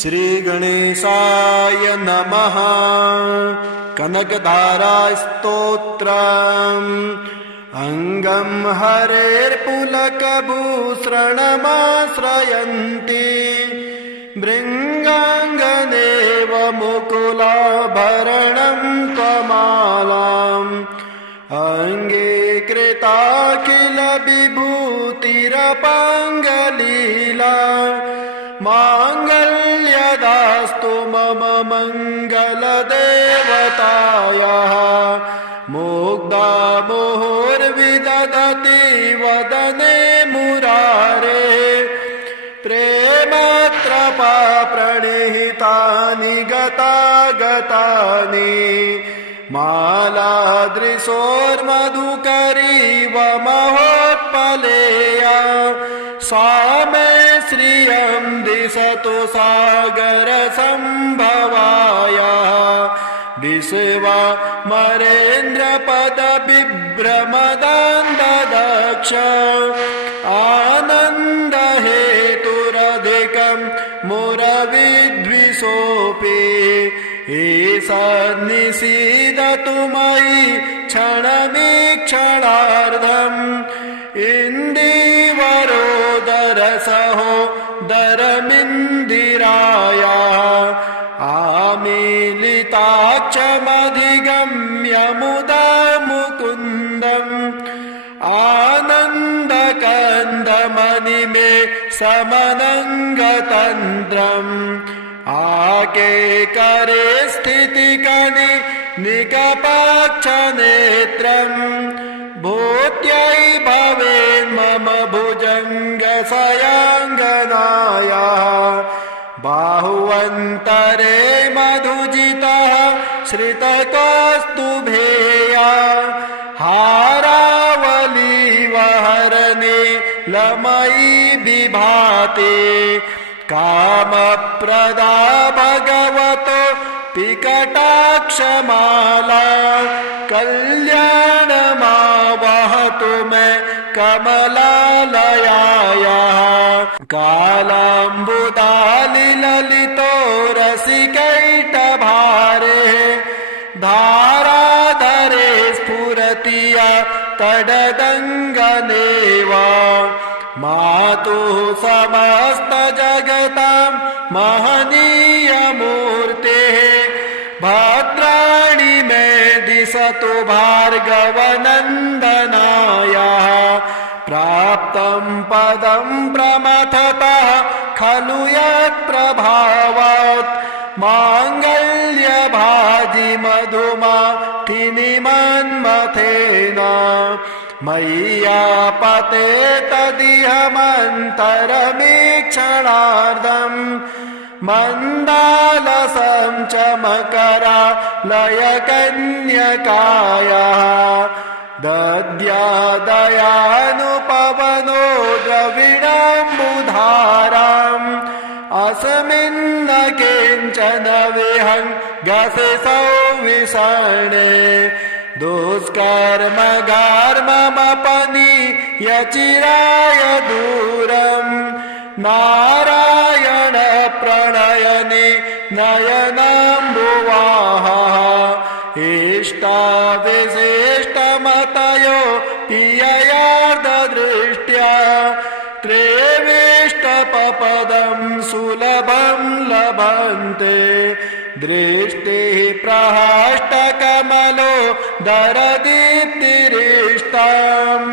श्रीगणेशाय नमः। कनकधारास्तोत्रम्। अंगं हरेर्पुलकभूषणमाश्रयन्ति भृङ्गाङ्गनेव मुकुलाभरणं त्वमालाम् अंगे कृताखिल विभूतिरपाङ्गलीला माङ्गल्यदास्तु मम मङ्गलदेवतायाः। मुग्धा मुहुर्विदधति वदने मुरारे प्रेमत्रपा प्रणिहितानि गतागतानि मालादृशोर्मधुकरीव महोत्पलेया सा मे श्रियं दिशतु सागरसम्भवायाः। विश्वमरेन्द्रपदविभ्रमदान्ददक्ष आनन्दहेतुरधिकं मुरविद्विषोऽपि ईषन्निषीदतु मयि क्षणमीक्षणार्धम् इन्दीवरोदरसहोदरमिन्दिरायाः। आमीलिताक्षमधिगम्य मुदा मुकुन्दम् आनन्दकन्दमणिमे समनङ्गतन्त्रम् आकेकरे स्थितिकनि निकपाक्षनेत्रम् भूत्यै भवेन्मम भुजङ्गशयाङ्गनायाः। बाहुवन्तरे मधुजितः श्रितकौस्तुभेया हारावलीवहरणे लमयी विभाते कामप्रदा भगवतो पिकटाक्षमाला कल्याणमावहतु मे कमलालयायाः। कालाम्बुदालिललितो रसिकैटभारे धाराधरे स्फुरतिया तडदङ्गनेवा मातुः समस्तजगतां महनीयमूर्तेः भद्राणि मे दिशतु भार्गवनन्दनायाः। प्राप्तं पदं प्रमथतः खलु यत्प्रभावात् माङ्गल्यभाजि मधुमाथिनि मन्मथेन मय्यापते तदिहमन्तरमीक्षणार्धम् मन्दालसं च मकरालयकन्यकायाः। दद्यादयानुपवनो द्रविडाम्बुधाराम् अस्मिन्न किञ्चन विहङ्गसि सौविषणे दुष्कर्मगार्ममपनीयचिराय दूरम् नारायण प्रणयनि नयनाम्बुवाः। इष्टाविशिष्टमतयो पिययार्धदृष्ट्या त्रेविष्टपपदं सुलभं लभन्ते दृष्टिः प्रहष्टकमलो दरदीप्तिरिष्टाम्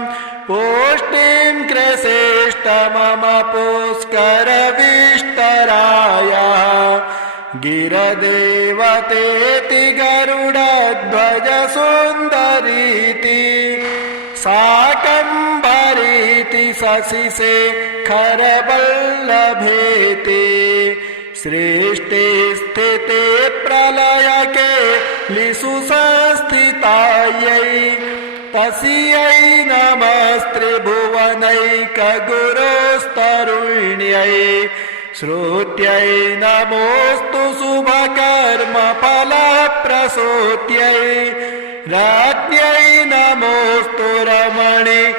पुष्टिं कृषेष्ट मम पुष्करविष्टरायाः। गिरदेवतेति गरुडध्वज सुन्दरीति शाकम्भरीति शशिशेखरवल्लभेति सृष्टि स्थिते प्रलयके लिषु संस्थितायै तस्यै नमस्त्रिभुवनैकगुरोस्तरुण्यै श्रुत्यै नमोऽस्तु शुभकर्मफलप्रसूत्यै राज्ञै नमोऽस्तु रमणीयगुराणवायै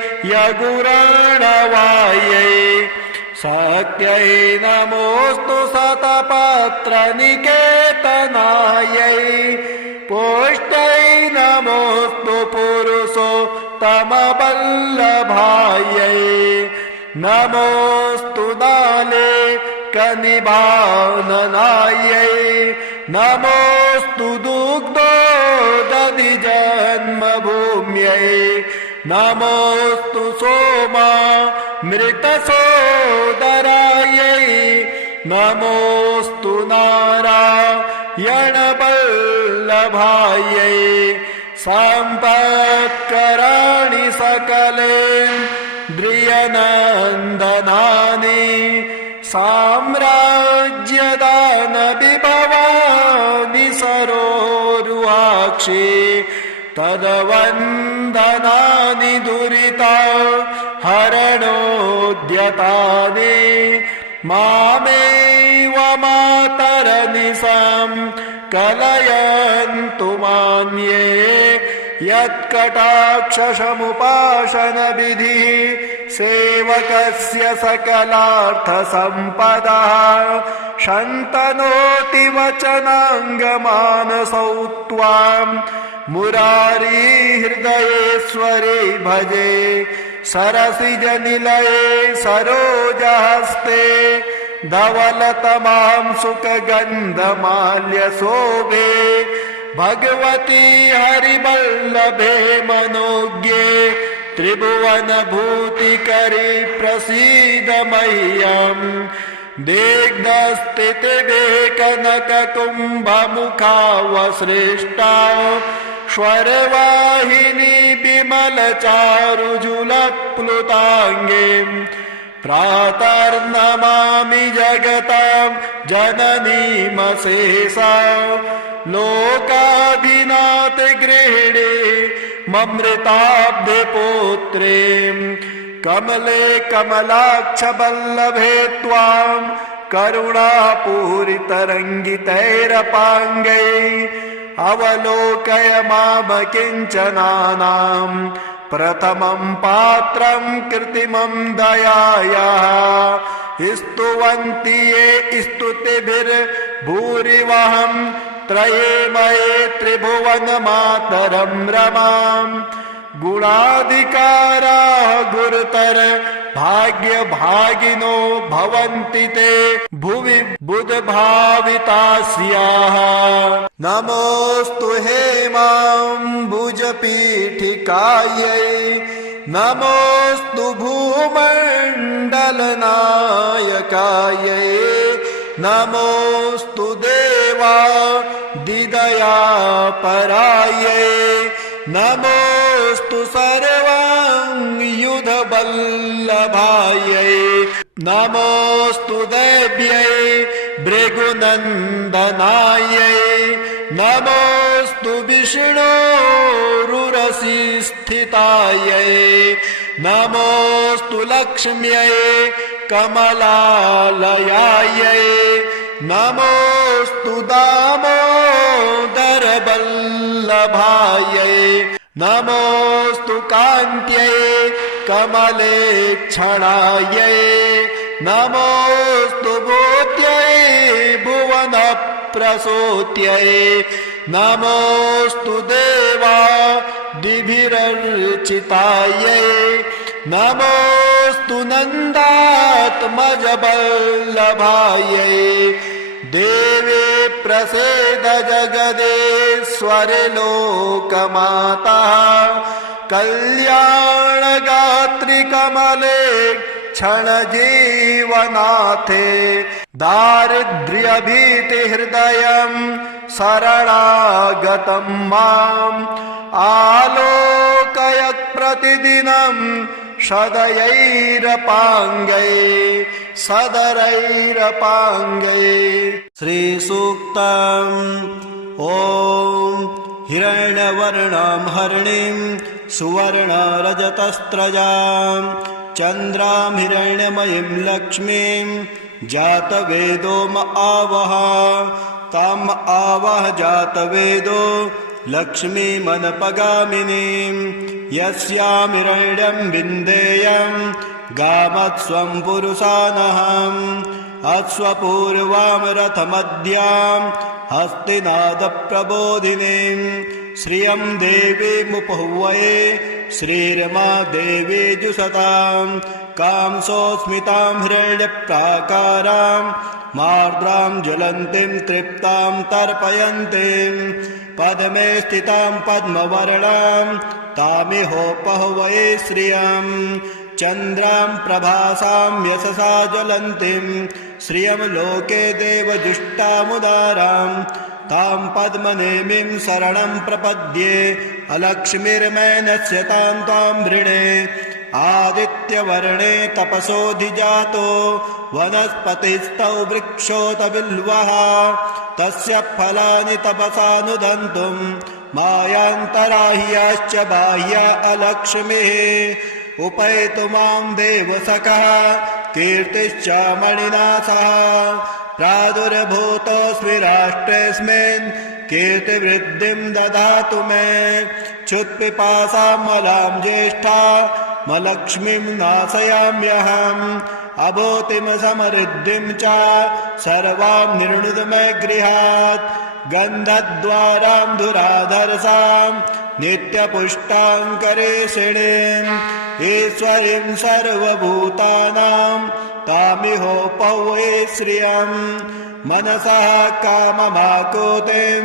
शक्त्यै नमोऽस्तु शतपत्रनिकेतनायै पुष्ट्यै नमोऽस्तु पुरुषोत्तमवल्लभायै नमोऽस्तु नालेकनिभाननायै नमोऽस्तु दुग्धोदधिजन्मभूम्यै नमोऽस्तु सोमामृतसोदरायै नमोऽस्तु नारायणवल्लभायै सम्पत्कराणि सकलेन्द्रियनन्दनानि साम्राज्यदानविभवानि सरोरुहाक्षि तद्वन्दनानि दुरिताहरणोद्यतानि मामेव मातरनिशां कलयन्तु मान्ये यत्कटाक्षसमुपासनविधिः सेवकस्य सकलार्थसम्पदः शन्तनोति वचनाङ्गमानसौ त्वां मुरारी हृदयेश्वरे भजे सरसिजनिलये सरोजहस्ते धवलतमां सुखगन्धमाल्यशोभे भगवती हरिवल्लभे मनोज्ञे त्रिभुवनभूतिकरी प्रसीद मह्यम् दिग्धस्थितिभे कनककुम्भमुखावसृष्टा स्वरवाहिनी विमलचारुजुलप्लुताङ्गीं प्रातर्नमामि जगतां जननीमशेषां लोकाधिनाथगृहिणी ममृताब्धिपुत्रीं कमले कमलाक्षवल्लभे त्वां करुणापूरितरङ्गितैरपाङ्गैः अवलोकय मामकिञ्चनानां प्रथमं पात्रं कृत्रिमं दयायाः स्तुवन्ति ये स्तुतिभिर्भूरिवहं त्रयेमये त्रिभुवनमातरं रमाम् गुणाधिकाराः गुरुतर भाग्यभागिनो भवन्ति ते भुवि बुधभावितास्याः नमोऽस्तु हेमाम्बुजपीठिकायै नमोऽस्तु भूमण्डलनायकायै नमोऽस्तु देवादिदयापरायै नमोऽस्तु सर्वाङ्गयुधवल्लभायै नमोऽस्तु देव्यै भृगुनन्दनायै नमोऽस्तु विष्णोरुरसिस्थितायै नमोऽस्तु लक्ष्म्यै कमलालयायै नमोऽस्तु दामोदरवल्लभायै नमोऽस्तु कान्त्यै कमलेक्षणायै नमोऽस्तु भूत्यै भुवनप्रसूत्यै नमोऽस्तु देवादिभिरर्चितायै नमोऽस्तु नन्दात्मजवल्लभायै देवे प्रसीद जगदेश्वरे लोकमाता कल्याणगात्रि कमले क्षणजीवनाथे दारिद्र्यभीतिहृदयं शरणागतं माम् आलोकय प्रतिदिनं सदयैरपाङ्गै सदरैरपाङ्गै श्रीसूक्तम् ॐ हिरण्यवर्णां हरिणीं सुवर्णरजतस्रजां चन्द्रां हिरण्यमयीं लक्ष्मीं जातवेदो म आवह ताम् आवह जातवेदो लक्ष्मीमनपगामिनीं यस्यां हिरण्यं विन्देयं गामत्स्वं पुरुषानहम् अश्वपूर्वां रथमद्यां हस्तिनादप्रबोधिनीं श्रियं देवीमुपहुवये श्रीरमा देवी जुषतां कांसोऽस्मितां हिरण्यप्राकारां मार्द्रां ज्वलन्तीं तृप्तां तर्पयन्तीं पद्मे स्थितां पद्मवर्णां तामिहोपहुवये श्रियं चन्द्रां प्रभासां यशसा ज्वलन्तीं श्रियं लोके देवजुष्टामुदारां तां पद्मनेमिं शरणं प्रपद्ये अलक्ष्मीर्मैनस्य तां त्वां वृणे आदित्यवर्णे तपसोऽधिजातो वनस्पतिस्तौ वृक्षोत बिल्वः तस्य फलानि तपसानुदन्तुं मायान्तराह्याश्च बाह्या अलक्ष्मीः उपैतु मां देवसखः कीर्तिश्च मणिना सह प्रादुर्भूतोऽस्मि राष्ट्रेऽस्मिन् कीर्तिवृद्धिं ददातु मे क्षुत्पिपासामलां ज्येष्ठामलक्ष्मीं नाशयाम्यहम् अभूतिं समृद्धिं च सर्वां निर्णुद मे गृहात् गन्धद्वारां धुराधरसां नित्यपुष्टाङ्करेषिणीम् ईश्वरीं सर्वभूतानां तामिहोपहुवये श्रियं मनसः काममाकुतिं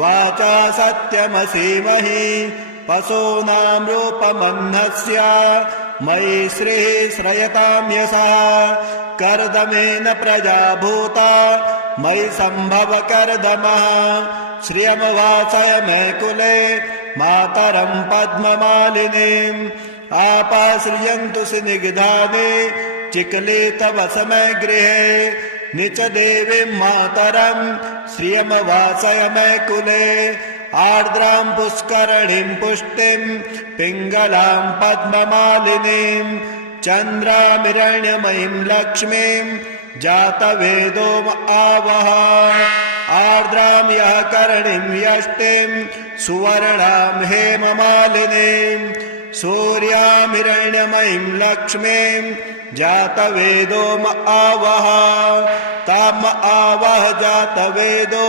वाचा सत्यमसीमहि पशूनां रूपमह्नस्य मयि श्रीः श्रयतां यशः कर्दमेन प्रजा भूता मयि सम्भव कर्दमः श्रियं वासय मे कुले मातरं पद्ममालिनीम् आपाश्रियन्तु स्निग्धानि चिकले तव समय गृहे निच देवीं मातरं श्रियं वासय मे कुले आर्द्रां पुष्करणीं पुष्टिं पिङ्गलां पद्ममालिनीं चन्द्रामिरण्यमयीं लक्ष्मीं जातवेदो आवह आर्द्रां यः करणीं यष्टिं सुवर्णां हेममालिनीं सूर्यामिरण्यमयीं लक्ष्मीं जातवेदो आवह ताम आवह जातवेदो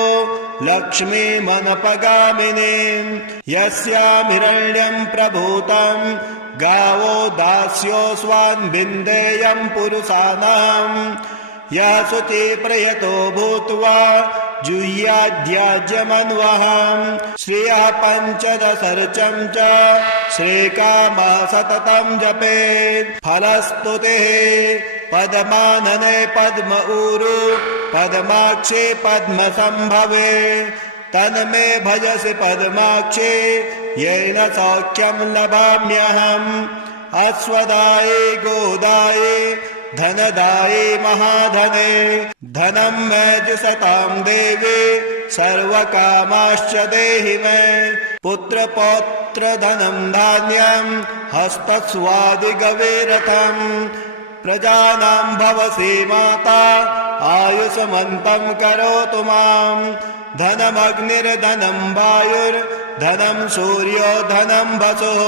लक्ष्मीमनपगामिनीं यस्यामिरण्यं प्रभूतं गावो दास्योऽस्वान् विन्देयं पुरुषाणां यः शुचिप्रयतो भूत्वा जुह्याद्याज्यमन्वहम् श्रियः पञ्चदशर्चं च श्रीकामः सततं जपेत् फलस्तुतिः पद्मानने पद्म ऊरु पद्माक्षे पद्मसम्भवे तन्मे भजसि पद्माक्षे येन सौख्यं लभाम्यहम् अश्वदाये गोदाये धनदाये महाधने धनं मे जुषतां देवी सर्वकामाश्च देहि मे पुत्रपौत्रधनं धान्यं हस्तस्वादिगवेरथम् प्रजानां भवसि माता आयुष्मन्तं करोतु मां धनमग्निर्धनं वायुर्धनं सूर्यो धनं वसुः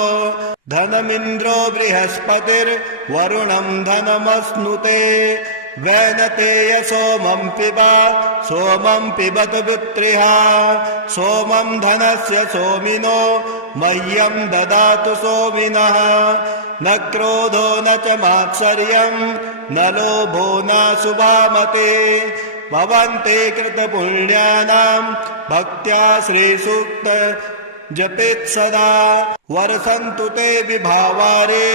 धनमिन्द्रो बृहस्पतिर्वरुणं धनमश्नुते वैनतेय सोमं पिबतु पुत्रिः सोमं धनस्य सोमिनो मह्यं ददातु सोमिनः न क्रोधो न च मात्सर्यं न लोभो न शुभामते भवन्ते कृतपुण्यानां भक्त्या श्रीसूक्त जपेत् सदा वर्षन्तु ते विभावरे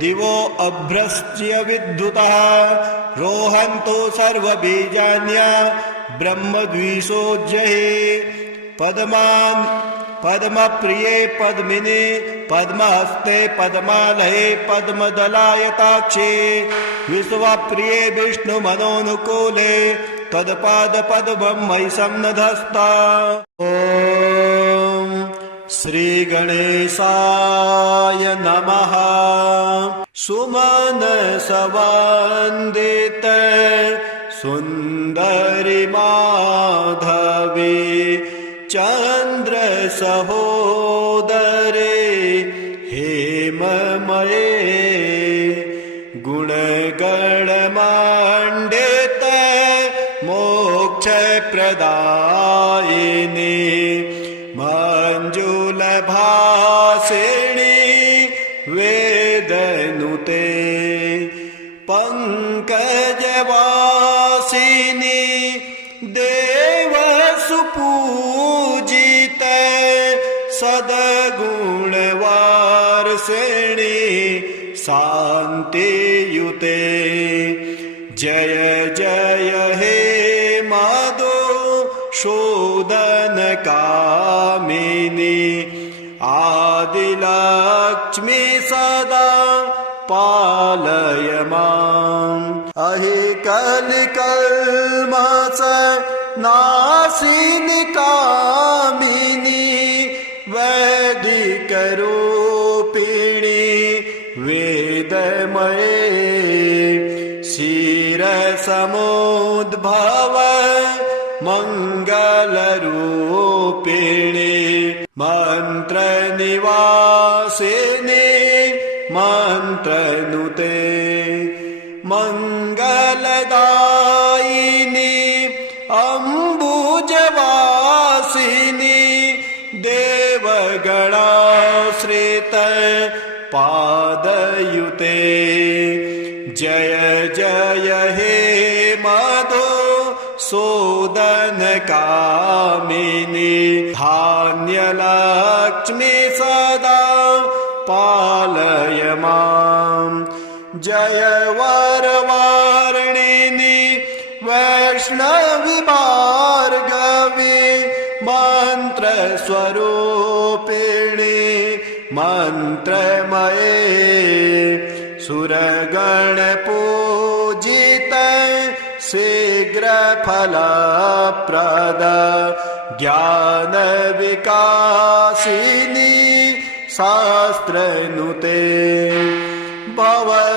दिवो अभ्रश्च्य विद्युतः रोहन्तु सर्वबीजान्य ब्रह्मद्विषोज्जये पद्मप्रिये पद्मिने पद्महस्ते पद्मालये पद्मदलायताक्षे विश्वप्रिये विष्णुमनोनुकूले तत्पादपद्मं मयि सन्नधस्ता। ॐ श्रीगणेशाय नमः। सुमनसवन्दित सुन्दरि माधवी चन्द्र सहोदरे हे गुणगणमण्डित मोक्षप्रदायिनी मञ्जुलभासिनी वेदनुते पङ्कजवासिनी देवसुपूजित सद्गुणवारिणी शान्तियुते जय जय हे मधुसूदनकामिनी आदिलक्ष्मी सदा पालय माम् अहि कलिकल्मष नाशिनी कामिनी वैदिकरूपिणी वेदमये क्षीरसमुद्भव मङ्गलरूपिणी मन्त्रनिवासिनी मन्त्रनुते मङ्गलदायिनी अम्बुजवासिनी देवगणाश्रित पादयुते जय जय हे मधुसूदनकामिनी धान्यलक्ष्मी सदा पालय माम् जय वरवारिणी वैष्णवी भार्गवी मन्त्रस्वरूपिणी मन्त्रमये सुरगणपूजित शीघ्रफलप्रद ज्ञानविकासिनी शास्त्रनुते भवभयहारिणी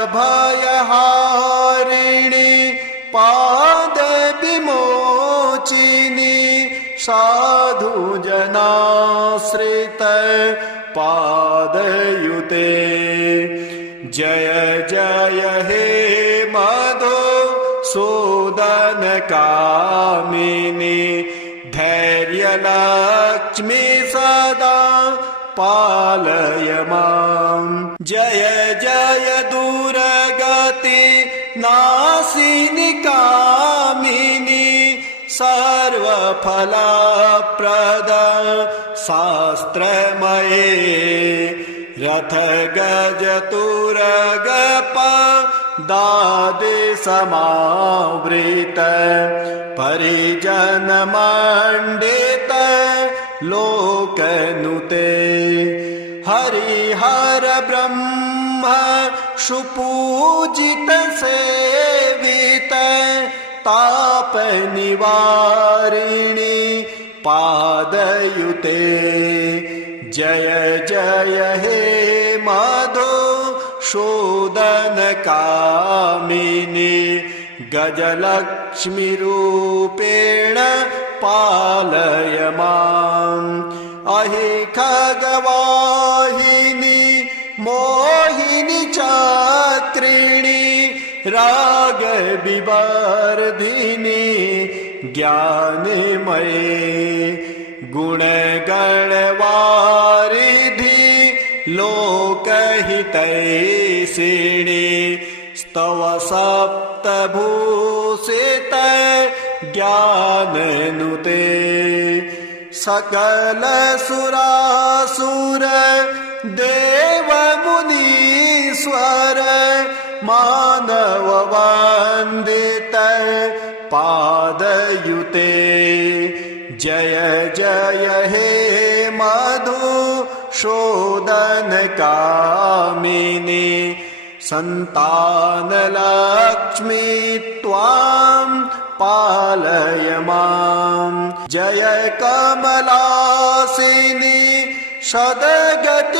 पादविमोचिनी साधुजनाश्रित पादयुते जय जय हे मधुसूदनकामिनी धैर्यलक्ष्मी सदा पालय माम् जय जय दुर्गति नाशिनी कामिनी सर्वफलप्रद शास्त्रमये रथ गज तुरगप दादि समावृत परिजन मंडित लोकनुते हरिहर ब्रह्म सुपूजित सेवित ताप निवारिणी पादयुते जय जय हे मधुसूदनकामिनी गजलक्ष्मी रूपेण पालय माम् अहि खगवाहिनी मोहिनी चक्रिणी राग विवर्धिनी ज्ञानमये गुणगणवारिधि लोकहितैषिणी स्तव सप्तभूषित ज्ञाननुते सकल सुरासुर देव मुनीश्वर मानव वंदित पादयुते जय जय हे मधुसूदनकामिनी संतानलक्ष्मी त्वां पालय माम् जय कमलासिनी सद्गतिदायिनी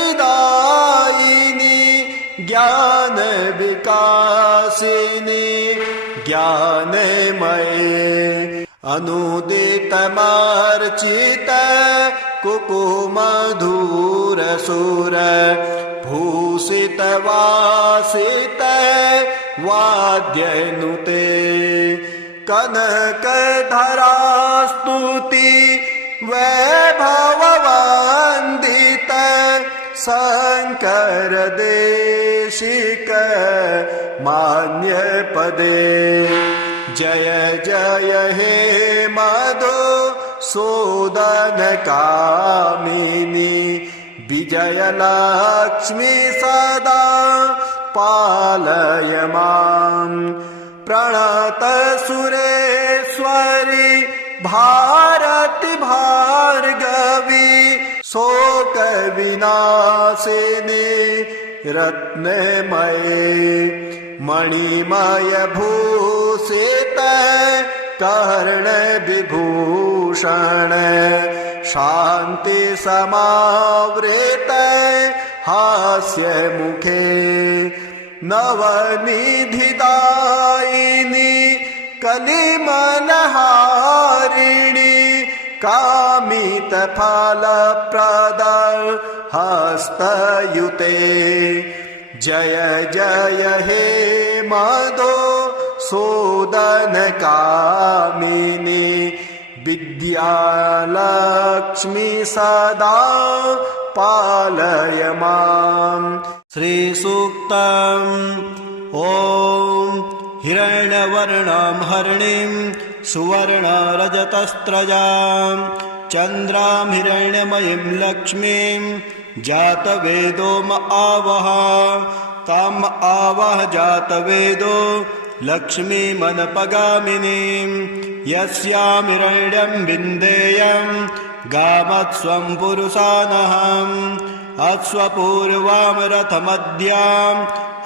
ज्ञान विकासिनी ज्ञानमये अनुदितमर्चित कुकुमधुरसुर भूषित वासित वाद्यनुते कनकधरास्तुति वैभववन्दित शङ्कर देशिक मान्यपदे जय जय हे मधुसूदन कामिनी विजयलक्ष्मी सदा पालय माम् प्रणत सुरेश्वरी भारति भार्गवी शोक विनाशिनी रत्नमये मणिमय भूषित कर्ण विभूषण शांति समावृत हास्य मुखे नवनिधिदायिनी कलिमलहारिणी कामित फलप्रद हस्तयुते जय जय हे मधुसूदन कामिनी विद्यालक्ष्मी सदा पालय माम्। श्री सूक्तम् ॐ हिरण्यवर्णां हरिणीं सुवर्णरजतस्रजां चन्द्रां हिरण्यमयीं लक्ष्मीं जातवेदोम आवह ताम आवह जातवेदो लक्ष्मीमनपगामिनीं यस्यां हिरण्यं विन्देयं गामत्स्वं पुरुषानहम् अश्वपूर्वां रथमद्यां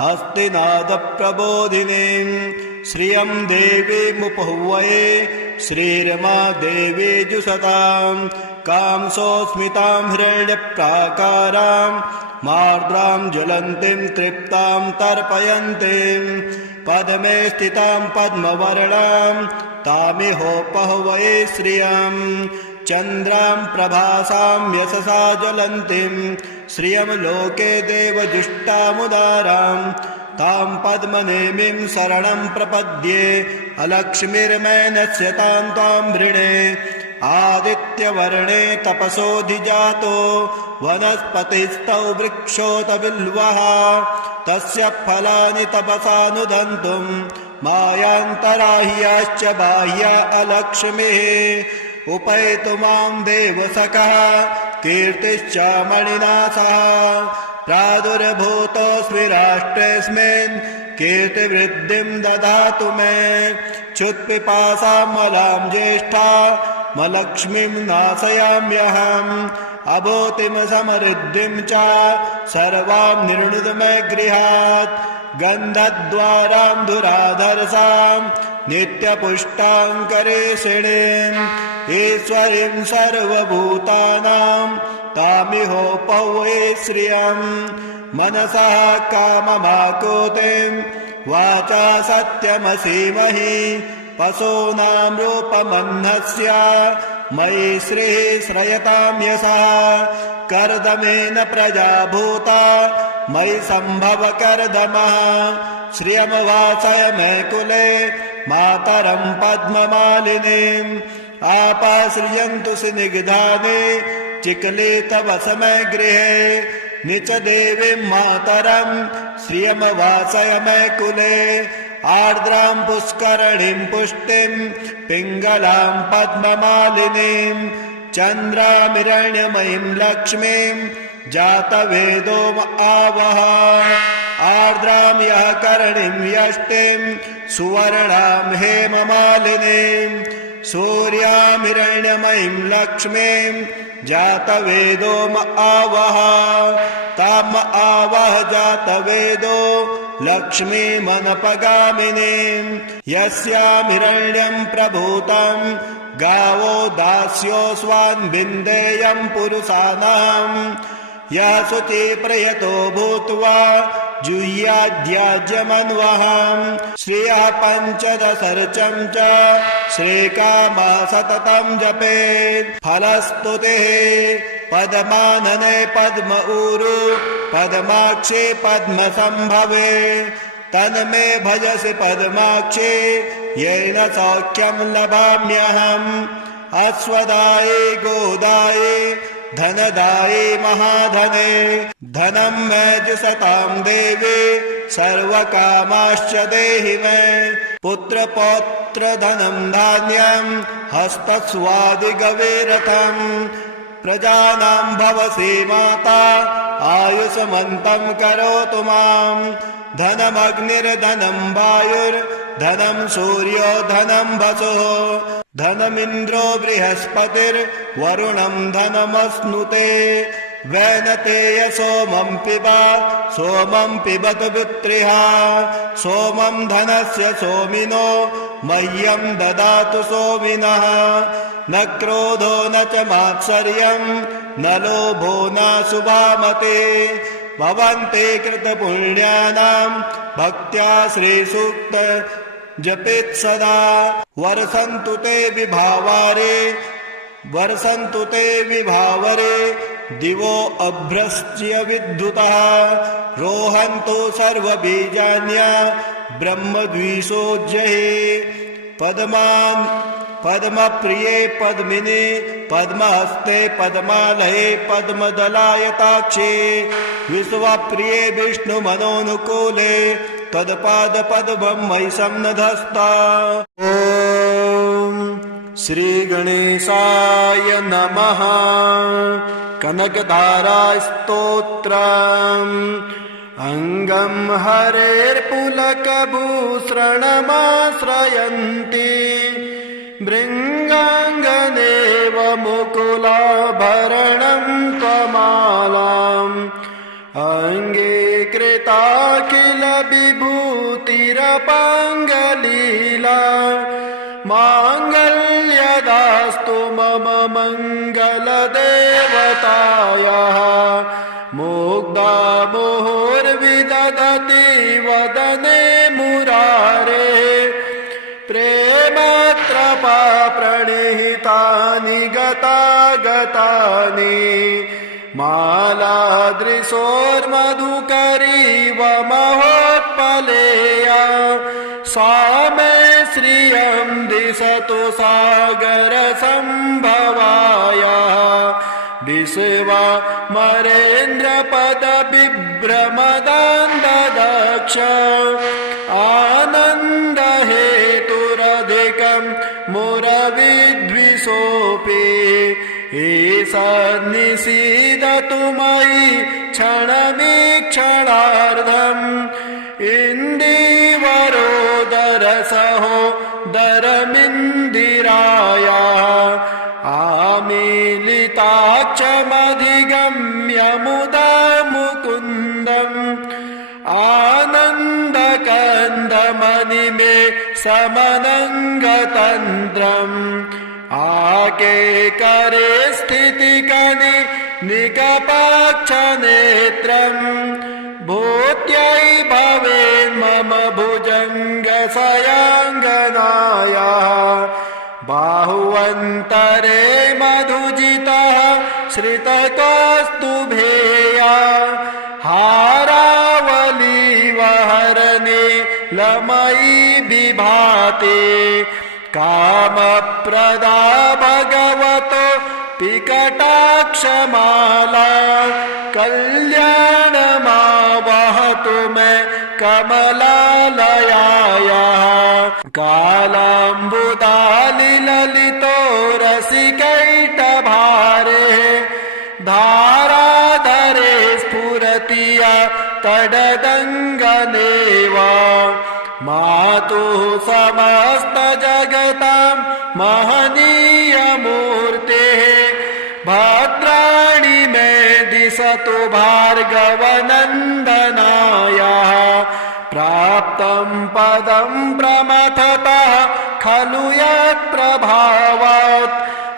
हस्तिनादप्रबोधिनीं श्रियं देवीमुपहुवये श्रीरमा देवी जुषतां कांसोऽस्मितां हिरण्यप्राकारां मार्द्रां ज्वलन्तीं तृप्तां तर्पयन्तीं पद्मे स्थितां पद्मवर्णां तामिहोपहुवये श्रियं चन्द्रां प्रभासां यशसा ज्वलन्तीं श्रियं लोके देवजुष्टामुदारां तां पद्मनेमिं शरणं प्रपद्ये अलक्ष्मीर्मैनस्य तां त्वां वृणे आदित्यवर्णे तपसोऽधिजातो वनस्पतिस्तौ वृक्षोत बिल्वः तस्य फलानि तपसानुदन्तुं मायान्तराह्याश्च बाह्या अलक्ष्मीः उपैतु मां देवसखः कीर्तिश्च मणिना सह प्रादुर्भूतोऽस्मि राष्ट्रेऽस्मिन् कीर्तिवृद्धिं ददातु मे क्षुत्पिपासामलां ज्येष्ठामलक्ष्मीं नाशयाम्यहम् अभूतिं समृद्धिं च सर्वां निर्णुद मे गृहात् गन्धद्वारां धुराधरसां नित्यपुष्टाङ्करेषिणीम् ईश्वरीं सर्वभूतानां तामिहोपौये श्रियं मनसः काममाकुतिं वाचा सत्यमसीमहि पशूनां रूपमह्नस्य मयि श्रीः श्रयतां यशः कर्दमेन प्रजा भूता मयि सम्भव कर्दमः श्रियमवासय मे कुले मातरं पद्ममालिनीम् आपाश्रियन्तु स्निग्धानि चिकले तव समय गृहे निच देवीं मातरं श्रियमवासय मे कुले आर्द्रां पुष्करणीं पुष्टिं पिङ्गलां पद्ममालिनीं चन्द्रामिरण्यमयीं लक्ष्मीं जातवेदोम आवह आर्द्रां यः करणीं यष्टिं सुवर्णां हेममालिनीं सूर्यामिरण्यमयीं लक्ष्मीं जातवेदोम आवह ताम आवह जातवेदो लक्ष्मीमनपगामिनीं यस्यामिरण्यं प्रभूतं गावो दास्योऽस्वान् विन्देयं पुरुषाणाम् यः शुचि प्रयतो भूत्वा जुह्याद्याज्यमन्वहम् श्रियः पञ्चदशर्चं च श्रीकामः सततं जपेत् फलस्तुतिः पद्मानने पद्म ऊरु पद्माक्षे पद्मसम्भवे तन्मे भजसि पद्माक्षे येन सौख्यं लभाम्यहम् अश्वदाये गोदाये धनदाये महाधने धनं मे जुषतां देवे सर्वकामाश्च देहि मे पुत्रपौत्र धनं धान्यं हस्तस्वादिगवेरथम् प्रजानां भवसि माता आयुष्मन्तं करोतु माम् धनमग्निर्धनं वायुर्धनं सूर्यो धनं वसुः धनमिन्द्रो बृहस्पतिर्वरुणं धनमश्नुते वैनतेय सोमं पिबत पुत्रिः सोमं धनस्य सोमिनो मह्यं ददातु सोमिनः न क्रोधो न च मात्सर्यं न लोभो न शुभामते भवन्ते कृतपुण्यानां भक्त्या श्रीसूक्त जपेत् सदा वर्षन्तु ते विभावरे दिवो अभ्रश्च्य विद्युतः रोहन्तु सर्वबीजान्या ब्रह्मद्विषोज्जये पद्मप्रिये पद्मिने पद्महस्ते पद्मालये पद्मदलायताक्षे विश्वप्रिये विष्णुमनोनुकूले तत्पादपद्मं मयि सन्नधस्ता। ॐ श्रीगणेशाय नमः। कनकधारास्तोत्रम् अङ्गं हरेर्पुलकभूषणमाश्रयन्ति भृङ्गाङ्गनेव मुकुलाभरणं त्वमालाम् अङ्गे कृताखिल विभूतिरपाङ्गलीला माङ्गल्यदास्तु मम मङ्गलदेवतायाः मुग्धा मुहुर्विदधति वदने मुरारे प्रेमत्रपा प्रणिहितानि गतानि मालादृशोर्मधुकरीव महोत्पलेया सा मे श्रियं दिशतु सागरसम्भवाया विश्वमरेन्द्रपदविभ्रमदान्ददक्ष आनन्दहेतुरधिकं मुरविद्विषोऽपि ईशन्निषीदतु मयि क्षणमीक्षणार्धम् इन्दीवरोदरसहोदरमिन्दिराया आमीलिताक्षमधिगम्य मुदा मुकुन्दम् आनन्दकन्दमणिमे समनङ्गतन्त्रम् आकेकरे स्थितिकनि निकपाक्षनेत्रम् भूत्यै भवेन्मम भुजङ्गशयाङ्गनाया बाहुवन्तरे मधुजितः श्रितकौस्तुभेया हारावलीवहरणे लमयी विभाते कामप्रदा भगवतो पिकटाक्षमाला कल्याणमावहतु मे कमलालयाया कालाम्बुदालिललितो रसिकैटभारे धाराधरे स्फुरतिया तडदङ्गनेवा मातुः समस्तजगतां महनीयमूर्तेः भद्राणि मे दिशतु भार्गवनन्दनाया प्राप्तं पदं प्रमथतः खलु यत्प्रभावात्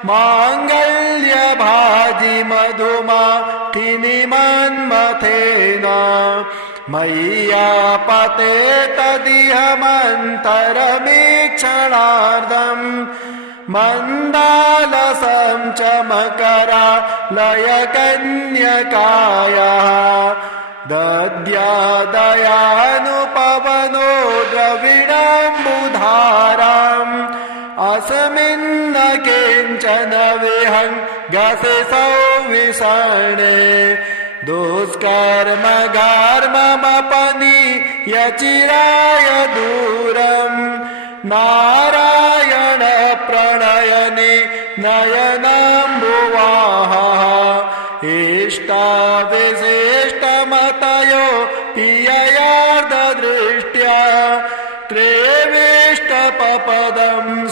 माङ्गल्यभाजि मधुमाथिनि मन्मथेन मय्यापते तदिहमन्तरमीक्षणार्धम् मन्दालसं च मकरालयकन्यकायाः दद्यादयानुपवनो द्रविणाम्बुधाराम् अस्मिन्न किञ्चन विहङ्गसि सौविषणे दुष्कर्म घर्ममपनीय चिराय दूरम् नारायण प्रणयने नयनाम्बुवाः इष्टाविशिष्टमतयो पिययार्ददृष्ट्या त्रेविष्टपदं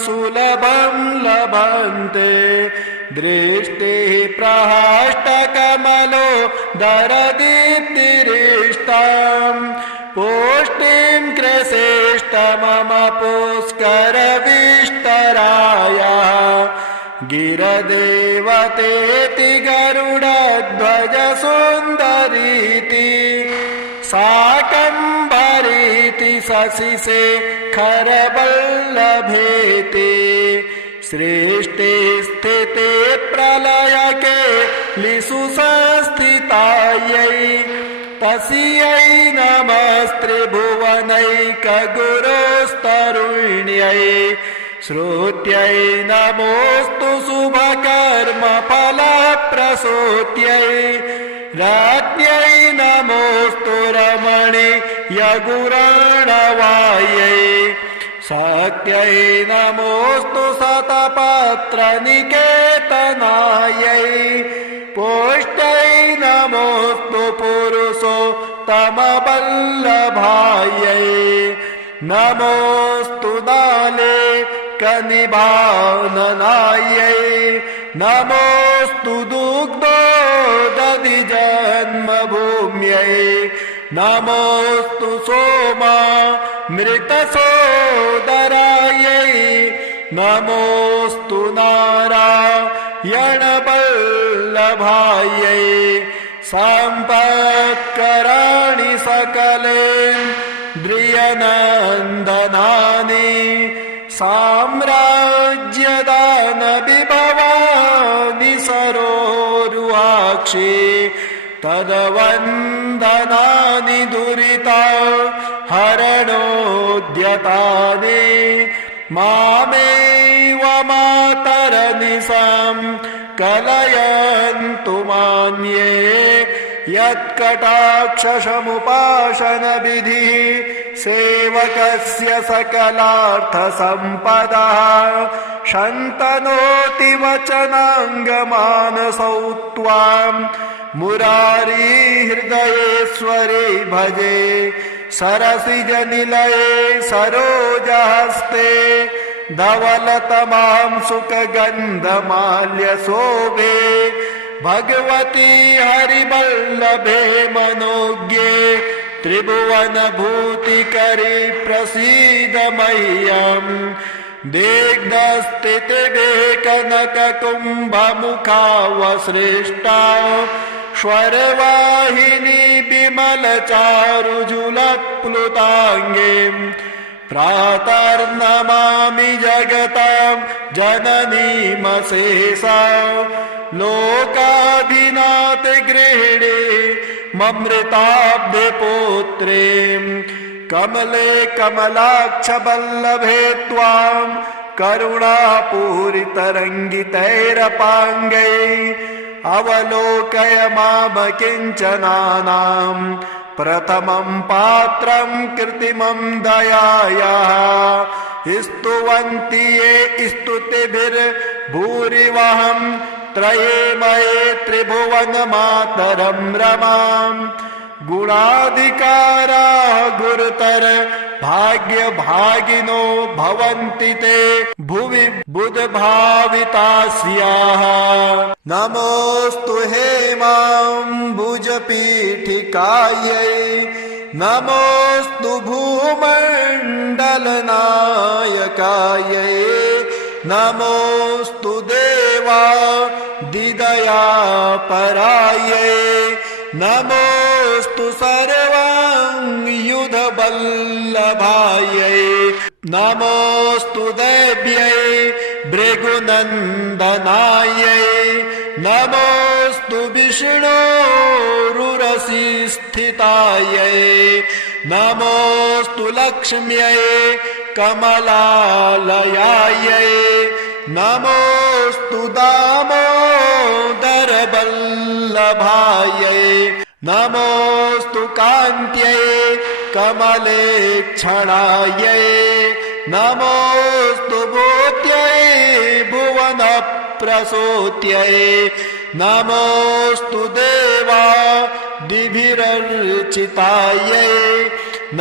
सुलभं लभन्ते दृष्टिः प्रहष्टकमलो दरदीप्तिरिष्टाम् पुष्टिं कृशिष्टमम पुष्करविष्टराय गिरदेवतेति गरुडध्वज सुन्दरीति शाकम्भरीति शशिशेखरवल्लभेति सृष्टि स्थिति प्रलयके लिषु संस्थितायै तस्यै नमस्त्रिभुवनैकगुरोस्तरुण्यै श्रुत्यै नमोऽस्तु शुभकर्मफलप्रसूत्यै राज्ञै नमोऽस्तु रमणीयगुराणवायै शक्त्यै नमोऽस्तु शतपत्रनिकेतनायै पुष्ट्यै नमोऽस्तु पुरुषोत्तमवल्लभायै नमोऽस्तु नाले कनिभाननायै नमोऽस्तु दुग्धोदधि जन्मभूम्यै नमोऽस्तु सोमा मृतसोदरायै नमोऽस्तु नारायणवल्लभायै सम्पत्कराणि सकलेन्द्रियनन्दनानि साम्राज्यदानविभवानि सरोरुहाक्षि तद्वन्दनानि दुरिता हरणोद्यतानि मामेव मातरनिशां कलयन्तु मान्ये यत्कटाक्षसमुपासनविधिः सेवकस्य सकलार्थसम्पदः शन्तनोति वचनाङ्गमानसौ त्वाम् मुरारी हृदयेश्वरे भजे सरसिजनिलये सरोजहस्ते धवलतमां सुखगन्धमाल्यशोभे भगवती हरिवल्लभे मनोज्ञे त्रिभुवनभूतिकरी प्रसीद मह्यम् दिग्धस्थितिभे कनककुम्भमुखावसृष्टा स्वर्वाहिनी विमलचारुजुलप्लुताङ्गीम् प्रातर्नमामि जगतां जननीमशेषा लोकाधिनाथगृहिणी ममृताब्धिपुत्रीम् कमले कमलाक्षवल्लभे त्वां करुणापूरितरङ्गितैरपाङ्गैः अवलोकय मामकिञ्चनानां प्रथमं पात्रं कृत्रिमं दयायाः स्तुवन्ति ये स्तुतिभिर्भूरिवहं त्रये मये त्रिभुवनमातरं रमाम् गुणाधिकाराः गुरुतर भाग्यभागिनो भवन्ति ते भुवि बुधभावितास्याः नमोऽस्तु हेमाम्बुजपीठिकायै नमोऽस्तु भूमण्डलनायकायै नमोऽस्तु देवादिदयापरायै नमोऽस्तु सर्वाङ्गयुधवल्लभायै नमोऽस्तु देव्यै भृगुनन्दनायै नमोऽस्तु नमोऽस्तु विष्णोरुरसि स्थितायै नमोऽस्तु लक्ष्म्यै कमलालयायै नमोऽस्तु दामोदरवल्लभायै नमोऽस्तु कान्त्यै कमलेक्षणायै नमोऽस्तु भूत्यै भुवनप्रसूत्यै नमोऽस्तु देवादिभिरर्चितायै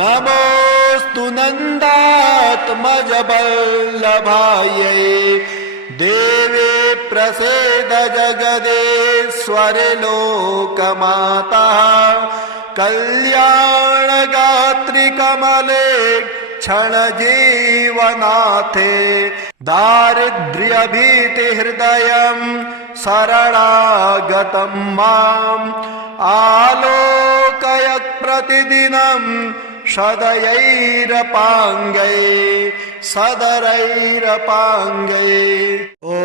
नमोऽस्तु नन्दात्मजवल्लभायै देवे प्रसीद जगदेश्वरि लोकमाता कल्याणगात्रि कमले क्षणजीवनाथे दारिद्र्यभीतिहृदयं शरणागतं माम् आलोकय प्रतिदिनं सदयैरपाङ्गै सदरैरपाङ्गै ॐ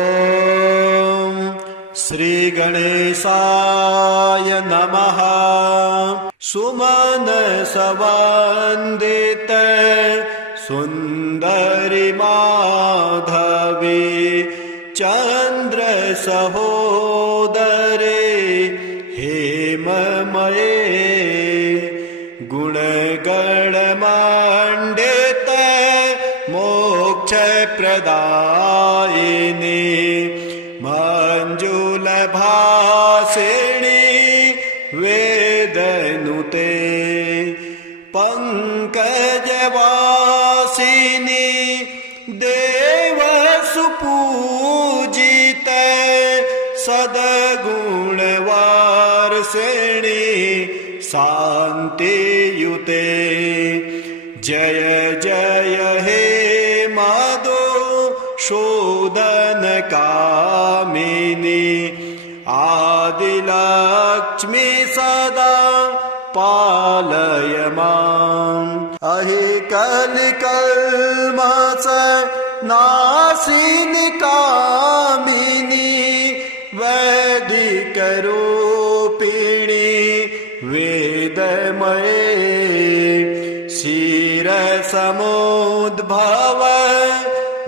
श्रीगणेशाय नमः सुमनसवन्दित सुन्दरि माधवी चन्द्रसहोदरे हेममये गुणगणमण्डित मोक्षप्रदायिनी मञ्जुलभासिनी वेदनुते पंकजवासिनी देवसुपूजित सद्गुणवारिणी शान्तियुते जय जय हे मधुसूदनकामिनी आदिलक्ष्मी सदा पालय माम् अहि कलिकल्मष नाशिनि कामिनी वैदिकरूपिणी वेदमये क्षीरसमुद्भव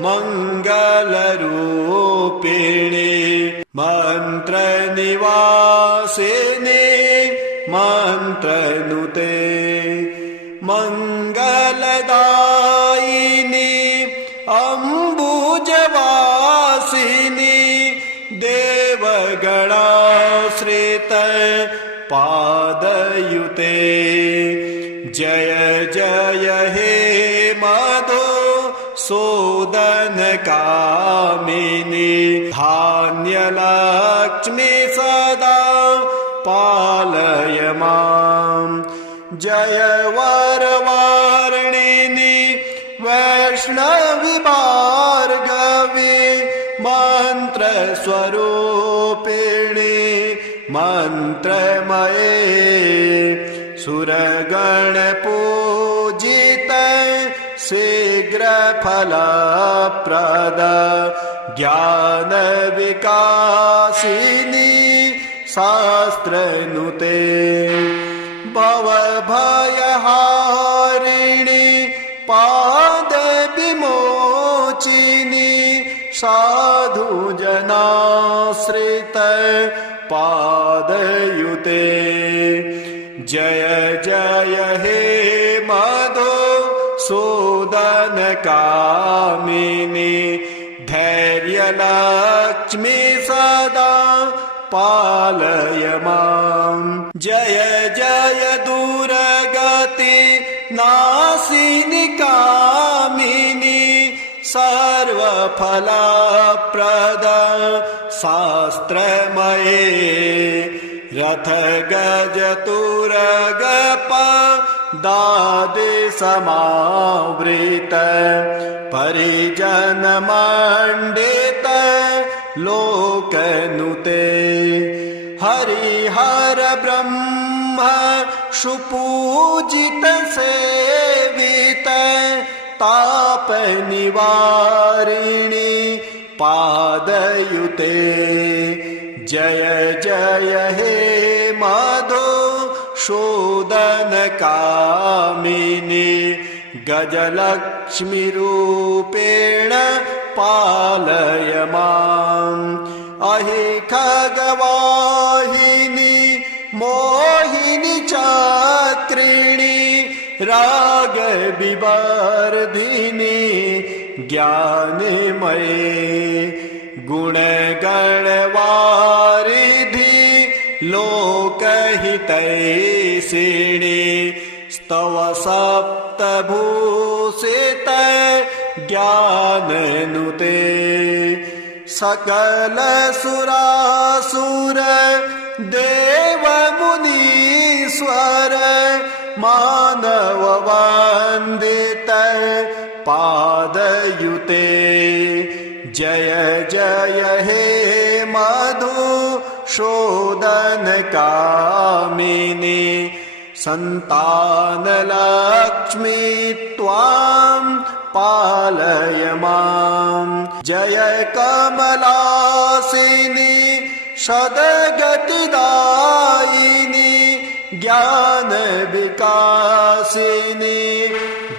मङ्गलरूपिणी मन्त्रनिवासिनी मन्त्रनुते मङ्गलदायिनी अम्बुजवासिनी देवगणाश्रित पादयुते जय जय हे मधुसूदनकामिनी धान्यलक्ष्मी सदा पालय माम् जय वरवारिणि वैष्णवी भार्गवी मन्त्रस्वरूपिणी मन्त्रमये सुरगणपूजित शीघ्रफलप्रद ज्ञानविकासिनी शास्त्रनुते भवभयहारिणि पादविमोचिनी साधुजनाश्रित पादयुते जय जय हे मधुसूदनकामिनी धैर्यलक्ष्मी सदा पालय माम् जय जय दुर्गति नाशिनि कामिनी सर्वफलप्रद शास्त्रमये रथ गज तुरगप दादि समावृत परिजन मंडित लोकनुते हरिहर ब्रह्म सुपूजित सेवित ताप निवारिणी पादयुते जय जय हे मधुसूदन कामिनी गजलक्ष्मीरूपेण पालय माम् अहि खगवाहिनी मोहिनी चात्रिणी रागविवर्धिनी ज्ञानमये गुणगणवारिधि लोकहितैषिणी स्तव सप्तभूषित ज्ञाननुते सकल सुरासुर देवमुनीश्वर मानव वन्दित पादयुते जय जय हे मधुसूदन कामिनी संतानलक्ष्मी त्वां पालय माम् जय कमलासिनी सद्गतिदायिनी ज्ञान विकासिनी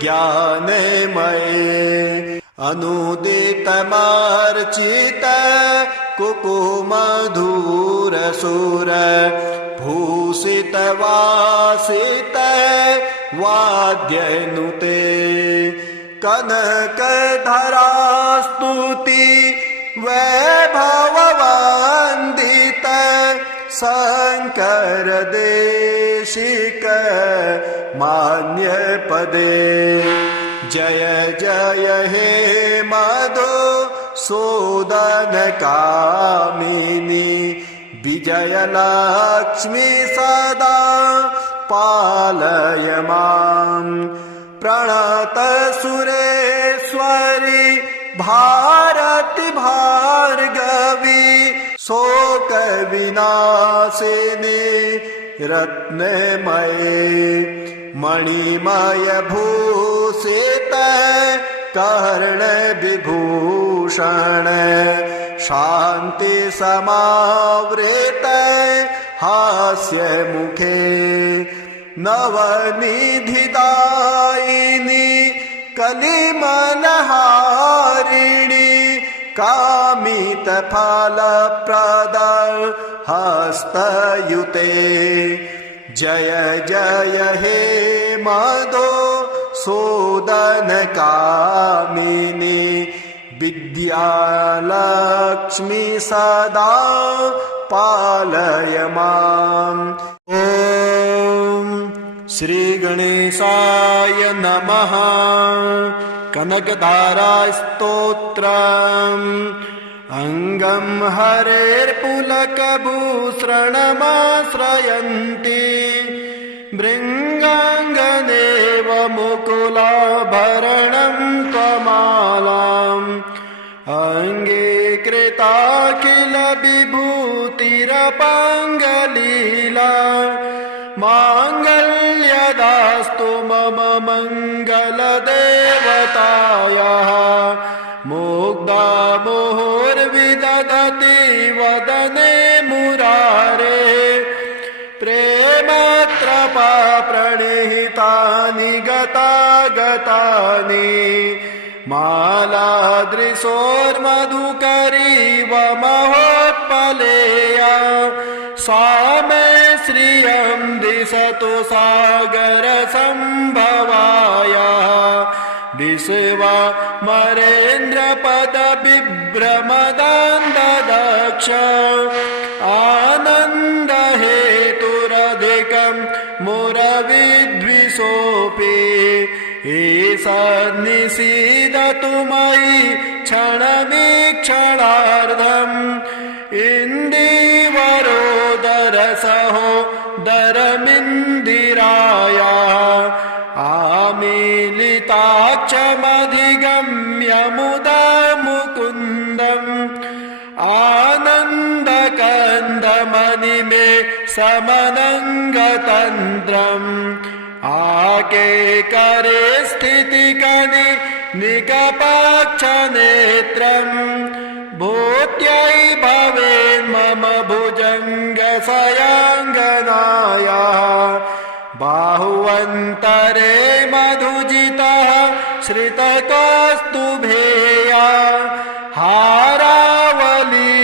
ज्ञानमये अनुदितमर्चित कुकुमधुरसुर भूषित वासित वाद्यनुते कनकधरास्तुति वैभववन्दित शंकर देशिक मान्यपदे जय जय हे मधुसूदन कामिनी विजयलक्ष्मी सदा पालय माम् प्रणत सुरेश्वरी भारती भार्गवी शोक विनाशिनी रत्नमये मणिमय भूषित कर्ण विभूषण शांति समावृत हास्य मुखे नवनिधिदायिनी कलिमलहारिणी कामित फलप्रद हस्तयुते जय जय हे मधुसूदन कामिनी विद्यालक्ष्मी सदा पालय माम् ॐ श्री गणेशाय नमः कनकधारा स्तोत्रम् अंगं हरेर्पुलकभूषणमाश्रयन्ति भृङ्गाङ्गनेव मुकुलाभरणं त्वमालाम् अङ्गीकृताखिल विभूतिरपाङ्गलीला माङ्गल्यदास्तु मम मङ्गलदेवतायाः मुग्धा मुहुर्विदधति वदने मुरारे प्रेमत्रपा प्रणिहितानि गतागतानि मालादृशोर्मधुकरीव महोत्पलेया सा मे श्रियं दिशतु सागर संभवाया विश्वमरेन्द्रपद बिभ्रमदान्ददक्ष आनन्द हेतुरधिकं मुरविद्विषोऽपि ईशन्निषीदतु मयि क्षणमीक्षणार्धम् इन्दीवरोदरसहोदरमिन्दिराया आमीलिताक्षमधिगम्य मुदा मुकुन्दम् आनन्दकन्दमणिमे समनङ्गतन्त्रम् आके करे स्थितिकनि निकपक्षनेत्रम् भूत्यै भवेन् मम भुजङ्गसयाङ्गनायाः बाहुवन्तरे मधुजितः श्रितकौस्तुभेया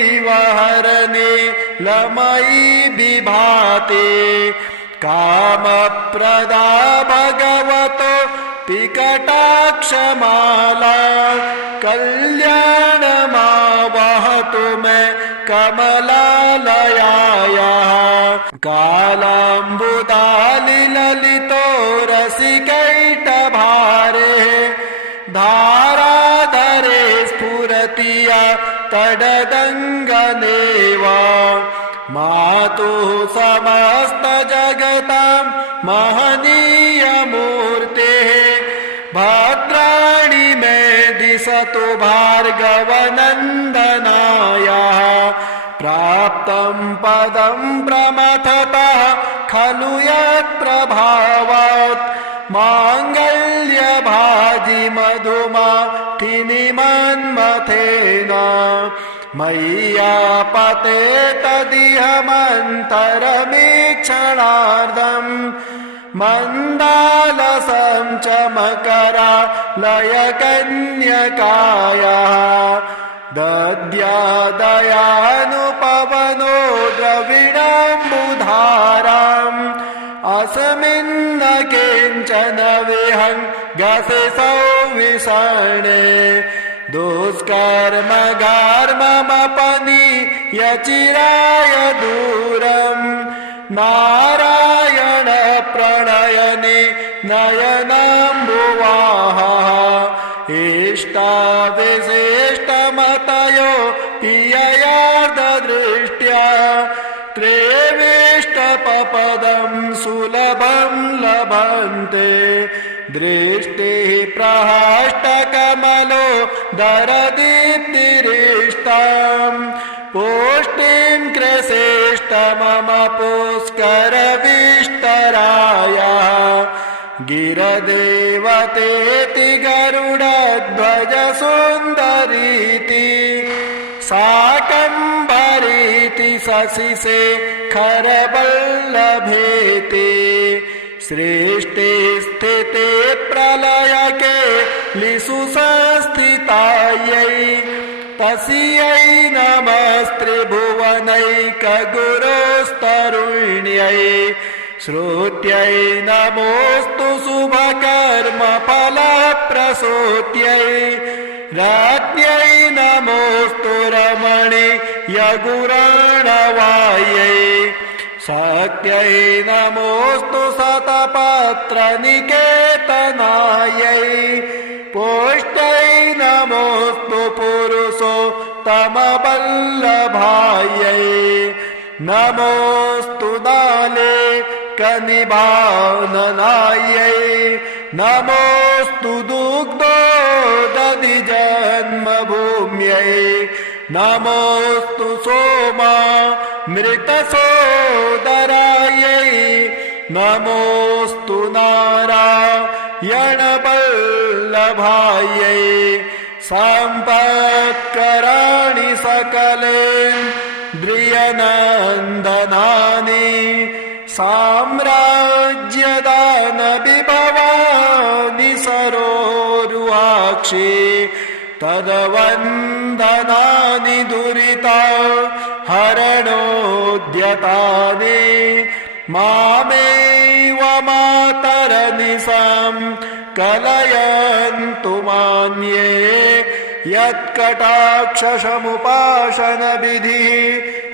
हारावलीवहरणे लमयी विभाते कामप्रदा भगवतो पिकटाक्षमाला कल्याणमावहतु मे कमलालयायाः कालाम्बुदालिललितो रसिकैटभारे धाराधरे स्फुरति या तडदङ्गनेव मातुः समस्तजगतां महनीयमूर्तेः भद्राणि मे दिशतु भार्गवनन्दनायाः प्राप्तं पदं प्रमथतः खलु यत्प्रभावात् माङ्गल्यभाजि मधुमातिनि मन्मथेन मय्यापते तदिहमन्तरमीक्षणार्धम् मन्दालसं च मकरालयकन्यकायाः दद्यादयानुपवनो द्रविणाम्बुधाराम् अस्मिन्न किञ्चन विहङ्गसि सौविषणे दुष्कर्मगार्ममपनीयचिराय दूरम् नारायण प्रणयनि नयनाम्बुवाहः इष्टाविशिष्टमतयो पिययार्धदृष्ट्या त्रेविष्टपपदं सुलभं लभन्ते दृष्टिः प्रहष्टकमलो दरदीप्तिरिष्टाम् पुष्टिं कृशेष्ट मम पुष्करविष्टरायः गिरदेवतेति गरुडध्वज सुन्दरीति शाकम्भरीति शशिशेखरवल्लभेति सृष्टि स्थिते प्रलयके लिषु संस्थितायै तस्यै नमस्त्रिभुवनैकगुरोस्तरुण्यै श्रुत्यै नमोऽस्तु शुभकर्मफलप्रसूत्यै राज्ञै नमोऽस्तु रमणीयगुराणवायै शक्त्यै नमोऽस्तु शतपत्रनिकेतनायै पुष्ट्यै नमोऽस्तु पुरुषोत्तमवल्लभायै नमोऽस्तु दाले कनिभाननायै नमोऽस्तु दुग्धोदधिजन्मभूम्यै नमोऽस्तु सोमामृतसोदरायै नमोऽस्तु नारायणवल्लभायै सम्पत्कराणि सकलेन्द्रियनन्दनानि साम्राज्यदानविभवानि सरोरुहाक्षि तद्वन्दनानि दुरिता हरणोद्यतानि मामेव मातरनिशां कलयन्तु मान्ये यत्कटाक्षसमुपासनविधिः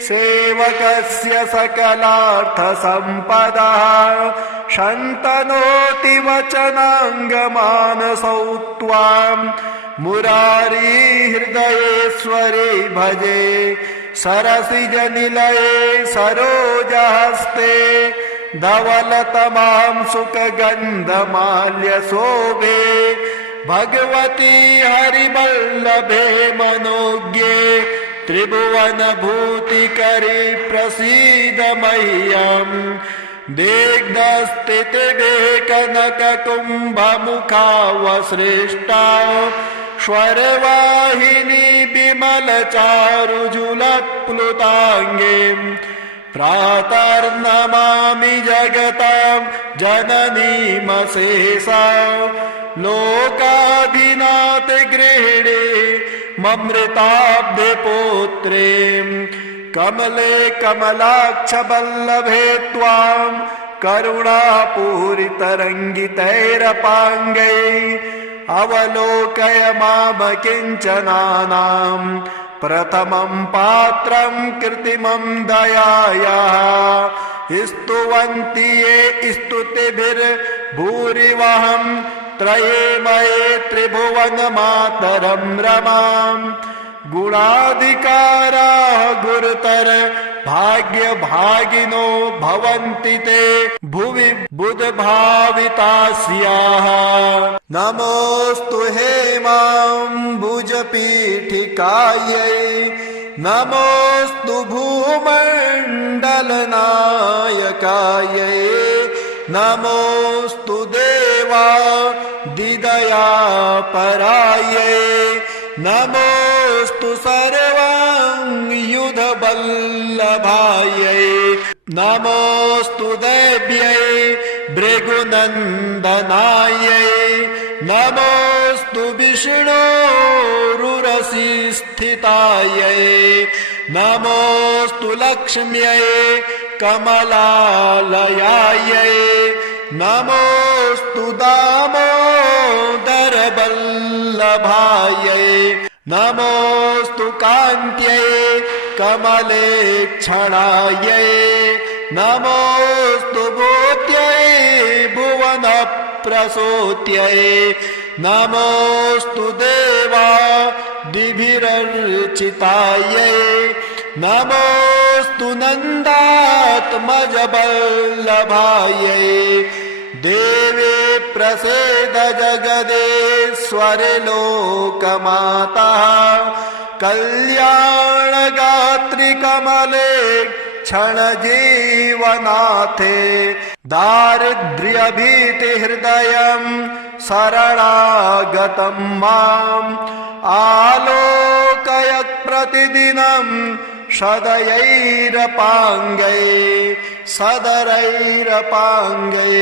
सेवकस्य सकलार्थसम्पदः शन्तनोति वचनाङ्गमानसौ त्वां मुरारी हृदयेश्वरे भजे सरसिजनिलये सरोजहस्ते धवलतमां सुखगन्धमाल्यशोभे भगवती हरिवल्लभे मनोज्ञे त्रिभुवनभूतिकरे प्रसीद मह्यम् दिग्धस्थितिवेकनककुम्भमुखावसृष्टा स्वरवाहिनी विमलचारुजुलप्लुताङ्गीं प्रातर्नमामि जगतां जननीमशेषां लोकाधिनाथगृहिणी ममृताब्धिपुत्रीं कमले कमलाक्षवल्लभे त्वां करुणापूरितरङ्गितैरपाङ्गैः अवलोकय मामकिञ्चनानां प्रथमं पात्रं कृत्रिमं दयायाः स्तुवन्ति ये स्तुतिभिर्भूरिवहं त्रयेमये त्रिभुवनमातरं रमां गुणाधिकाराः गुरुतर भाग्यभागिनो भवन्ति ते भुवि बुधभावितास्याः नमोऽस्तु हेमाम्बुजपीठिकायै नमोऽस्तु भूमण्डलनायकायै नमोऽस्तु देवादिदयापरायै नमोऽस्तु सर्वाङ्गयुधवल्लभायै नमोऽस्तु देव्यै भृगुनन्दनायै नमोऽस्तु विष्णोरुरसिस्थितायै नमोऽस्तु लक्ष्म्यै कमलालयायै नमोऽस्तु दामोदरवल्लभायै नमोऽस्तु कान्त्यै कमलेक्षणायै नमोऽस्तु भूत्यै भुवनप्रसूत्यै नमोऽस्तु देवादिभिरर्चितायै नमोऽस्तु नन्दात्मजवल्लभायै देवे प्रसीद जगदेश्वरि लोकमाता कल्याणगात्रि कमले क्षणजीवनाथे दारिद्र्यभीतिहृदयं शरणागतं माम् आलोकय प्रतिदिनं सदयैरपाङ्गै सदरैरपाङ्गै।